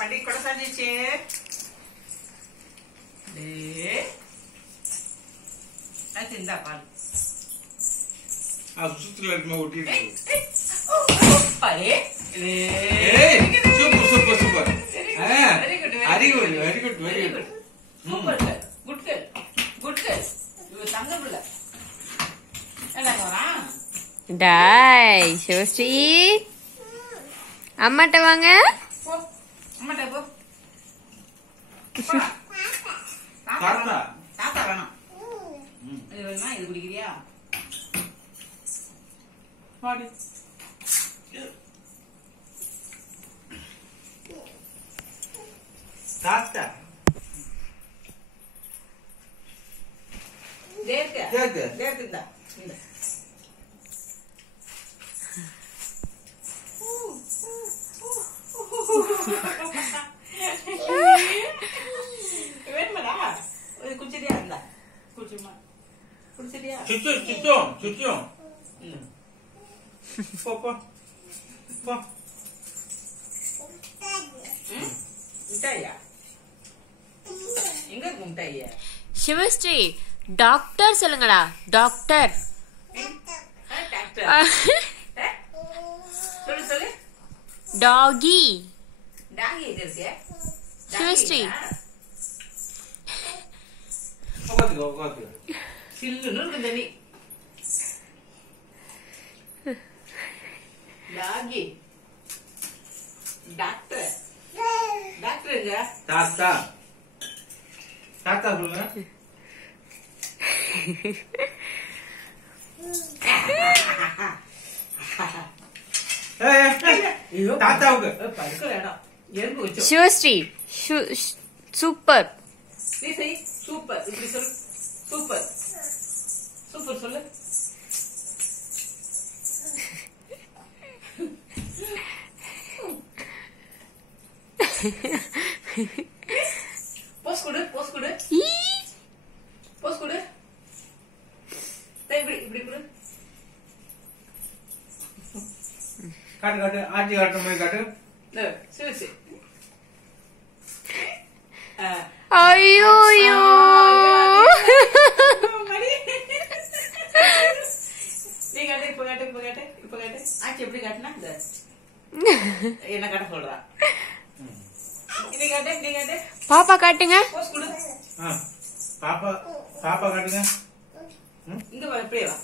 வண்டி கூட சாஞ்சிச்சு. இந்தா பால் சுத்துல இருக்குமா ஒட்டிட்டு super super very good very good very good very good super good girl good girl. இவ தங்க பிள்ளை என்ன வரா டாய் சிவஸ்ரீ அம்மாட்ட வாங்க. போ அம்மாட்ட போ. தாத்தா தாத்தா வேணாம். இது வேணா இது குடிக்கிறியா? பாடி தாத்தா தேக்கு தேக்கு தேக்கு இந்த இந்த வேணுமாடா? குடிச்சிட்டியா? இருந்தா குடிச்சுமா குடிச்சிட்டியா? சுத்தம் போ போ போ. மிட்டாயா? எங்க இருக்கு மிட்டாயா? சிவஸ்ரீ டாக்டர் சொல்லுங்கடா. டாக்டர் சொல்லு சொல்லு. டாகி. டாகி எங்க இருக்கு? சிவஸ்ரீ உட்காந்துக்கோ. சில்லுன்னு இருக்கு தண்ணி. டாகி டாக்டர் டாக்டர் எங்க? தாத்தா தாத்தா சொல்லுங்க. தாத்தாவுக்கு படுக்கிற இடம் எறும்பு வச்சு. சிவஸ்ரீ சூப்பர். நீ செய். சூப்பர். இப்படி சொல்லு. சூப்பர் சூப்பர் சொல்லு. போஸ் கொடு போஸ் கொடு போஸ் கொடு. இப்படி இப்படி கொடு. காட்டு காட்டு ஆட்சி காட்டுற மாதிரி காட்டு. சரி சரி. ஐயோ நீ காட்டு. இப்ப காட்டு இப்ப காட்டு இப்ப காட்டு. ஆச்சு எப்படி காட்டுனா என்ன காட்ட சொல்றா? நீ காட்டு நீ காட்டு. பாப்பா காட்டுங்க. போஸ் கொடு. பாப்பா பாப்பா காட்டுங்க. இங்க வா. இப்படியே வா.